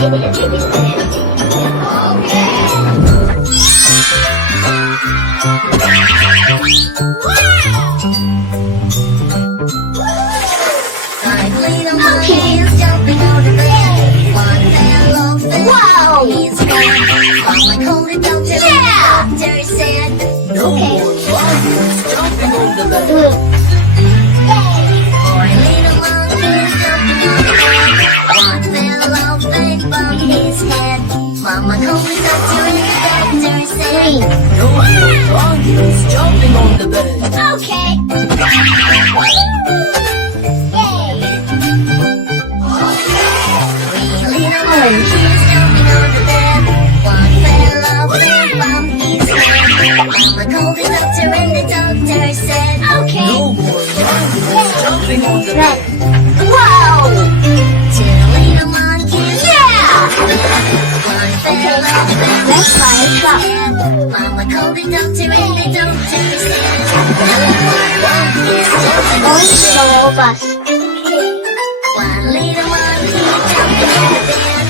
Wow! Yeah! No more lions jumping on the bed. Mama told me not to and the doctor said, No more lions jumping on the bed. okay. Three little monkeys jumping on the bed. One fell off and bumped his head. Mama called the doctor and the doctor said, okay. No more lions jumping on the bed. Wow! Two little monkeys. Yeah! One fell off and Let's buy a truck. Mama called the doctor and the doctor said, no more monkeys jumping on Orange the stroll bus. One little monkey jumping on the bed.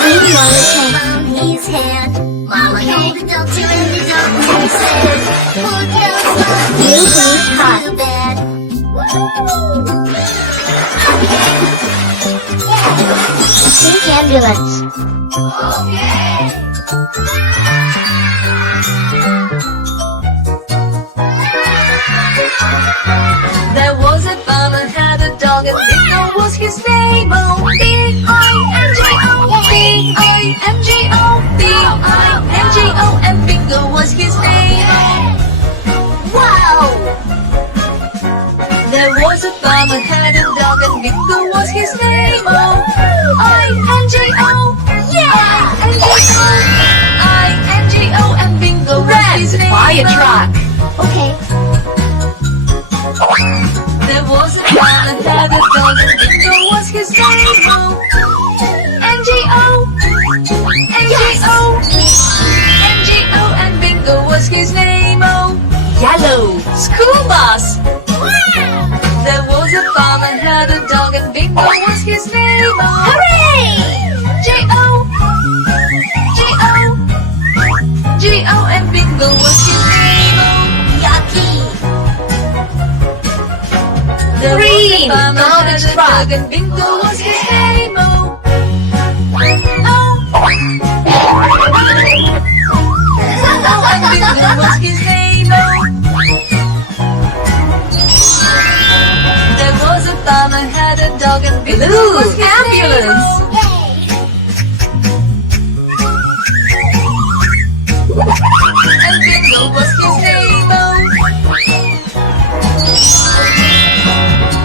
Green mountain. Bumped his head. Mama called the doctor and the doctor said, put those Blue monkeys police car. to bed. Pink ambulance. There was a farmer had a dog and Bingo was his name. Oh, B-I-N-G-O, B-I-N-G-O, B-I-N-G-O, and Bingo was his name. Wow! There was a farmer had a dog and Bingo was his name. Oh, I-N-G-O, Yeah! I-N-G-O, I-N-G-O, and Bingo was his name. Buy a truck. Okay. There was a farmer had a dog and Bingo was his name. Oh, N-G-O, N-G-O, N-G-O, and Bingo was his name. Oh, Yellow. school bus. There was a farmer had a dog and Bingo was his name. Oh, Hooray! G-O, G-O, G-O, and Bingo was his name. Oh, Yucky! there was a Green. farmer had a Garbage dog truck. and Bingo was his name. Oh, oh, and Bingo was his name. Oh, there was a farmer had a dog and Bingo Blue was his ambulance. name. Oh, and Bingo was his name. Oh,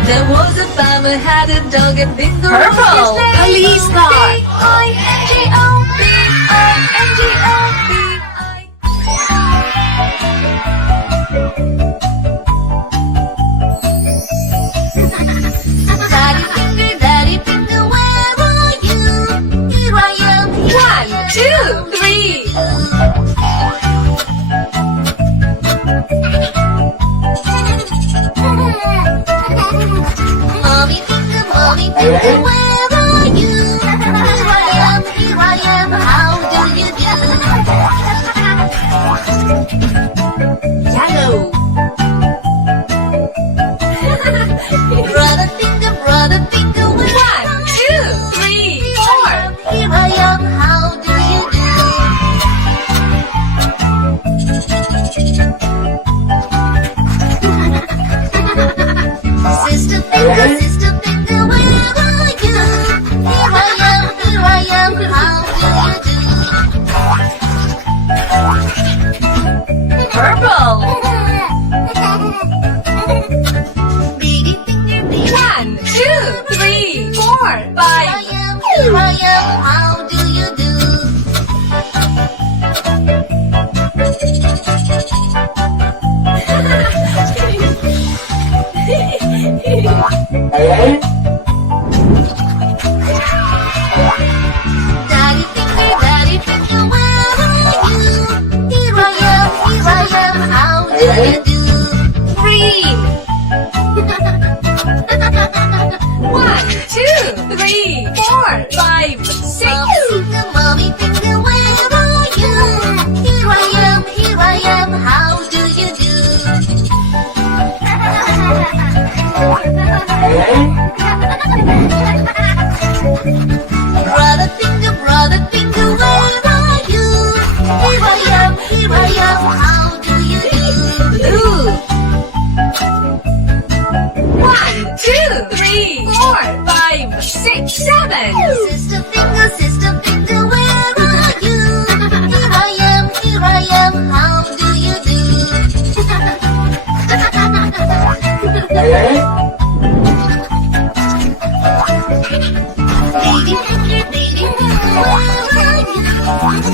there was a farmer had a dog and Bingo was Purple. his name. Police car. B-I-N-G-O, B-I-N-G-O, Daddy finger, where are you? Here I am. 1, 2, 3. Mommy finger, where are you? Here I am, how do you do? Yellow. Brother finger, where 1, 2, 3, 4. Here I am, how do you do? Sister finger, where are you? Here I am, how do you do? Purple. Baby finger, 1, 2, 3, 4, 5. here I am, how do you do? Daddy finger, where are you? Here I am, how do you do? Green. 1, 2, 3, 4, 5, 6. Brother Finger, where are you? Here I am, how do you do? Blue. 1, 2, 3, 4, 5, 6, 7. Sister Finger, where are you? Here I am, how do you do? Baby Finger,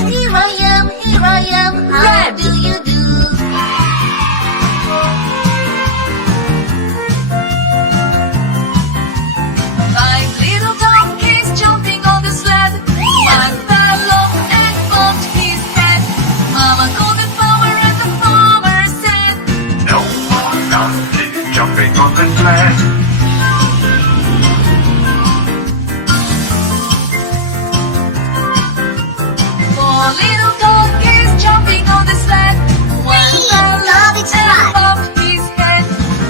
where are you? Here I am, how Red. do you do? Five little donkeys jumping on the sled. One fell off and bumped his head. Mama called the farmer and the farmer said, No more donkeys jumping on the sled. Four little donkeys jumping on the sled. One fell off and bumped his head.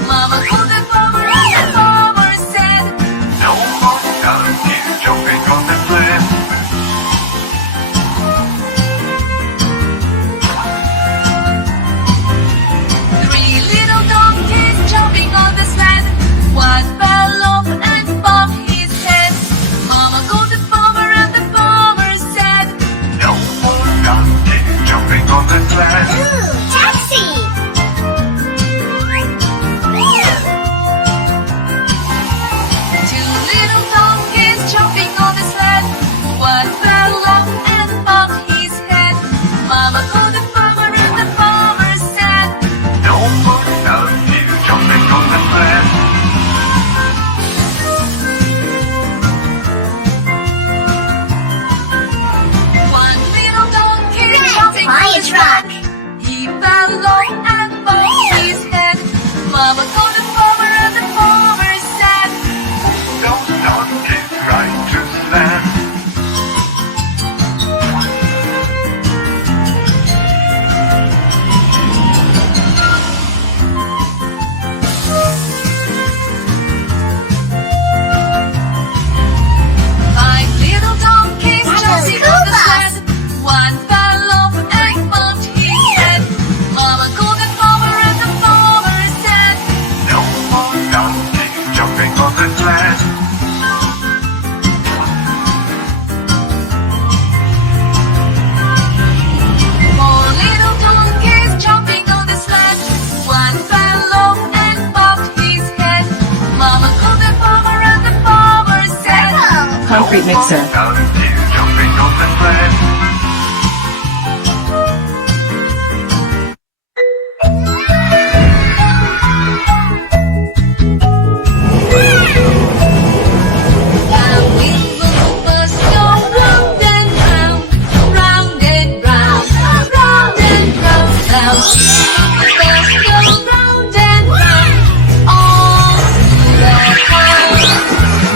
Mama called the farmer and the farmer said, No more donkeys jumping on the sled. Three little donkeys jumping on the sled. One fell off and bumped his head. Mama called the farmer and the farmer said, No more donkeys jumping on the sled. Ooh, taxi! Two little donkeys jumping on the sled. One fell off and bumped his head. Mama called the farmer and the farmer said, No more donkeys jumping on the sled. one little donkey jumping on Fire the truck! sled. He fell off and bumped his head. Mama called the farmer and the farmer said, Those donkeys ride to sled. five little donkeys jumping on the School sled. One fell off and bumped his head. Mama called the farmer and the farmer said, No more donkeys jumping on the sled. four little donkeys jumping on the sled. One fell off and bumped his head. Mama called the farmer and the farmer said, Concrete mixer. Donkeys jumping on the sled. The wheels of the bus go round and round, round and round, round and round. The wheels of the bus go round and round, all through the town.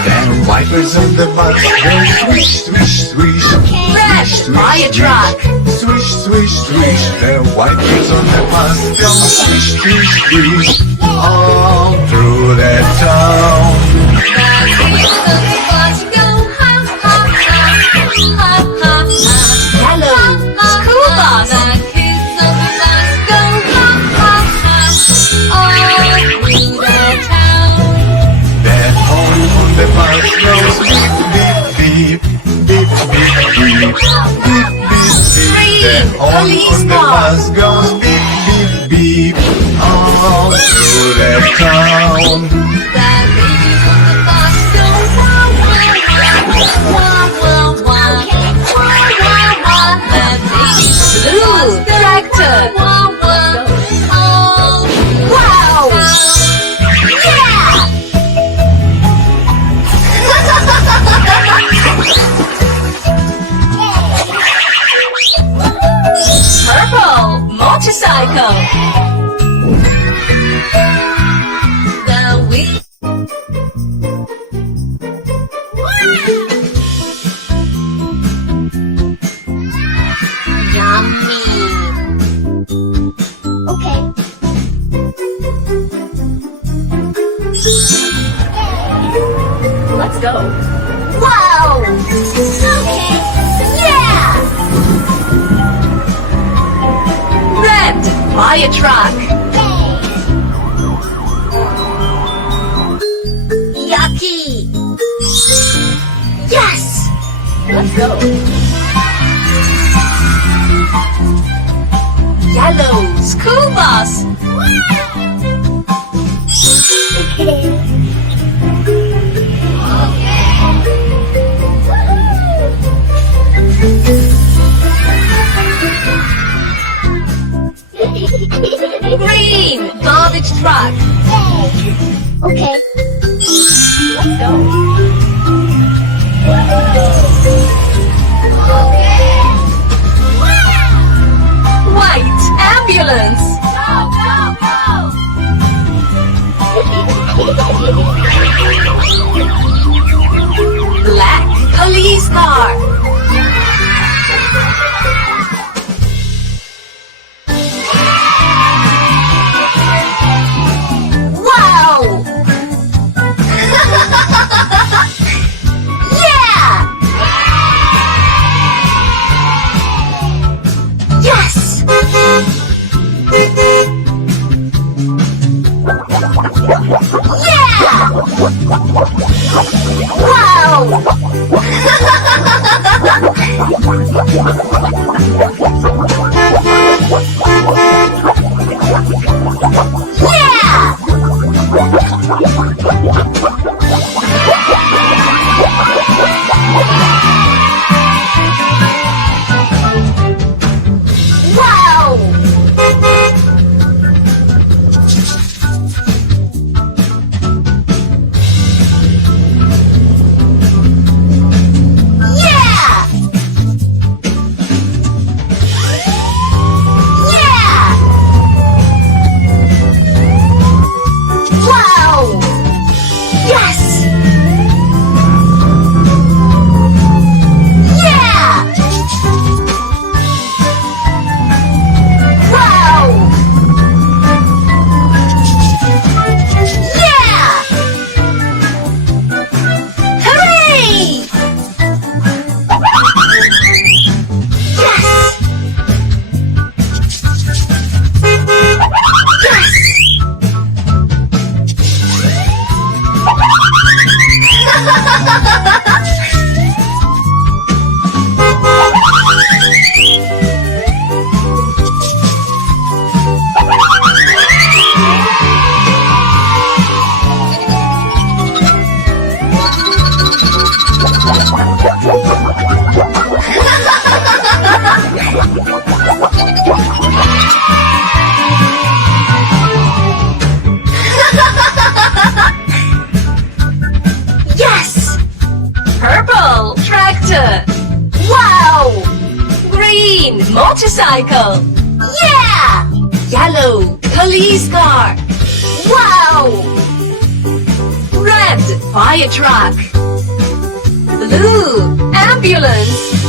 Then wipers on the bus go swish, swish, swish. Red fire truck. Swish, swish, swish. The wipers on the bus go swish, swish, swish. All through the town. The wheels of the bus go ha ha ha, ha ha ha. Yellow. School bus. The kids of the bus go ha ha ha, all through the town. The horn on the bus goes beep, beep, beep, beep, beep, beep, beep, beep, beep. The horn on the bus goes beep, beep, beep, all through the town. The babies on the bus go wow wow wow wow wow wow wow. The babies on the bus go Tractor. wow wow all Wow. yeah. Purple. Motorcycle. The wheel. Yummy! Okay. fire truck. Yucky! Yes! Let's go. Yellow school bus. Green garbage truck. Okay. Let's go. White ambulance. Black police car. Wow! Yeah! Yes! Yeah! Wow! Yeah! Wow! Yeah! Yeah! Wow! Yes! Yeah! Wow! Yeah! Hooray! Yes! Yes! Purple tractor. Wow! Green motorcycle. Yeah! Yellow police car. Wow! Red fire truck. Blue ambulance.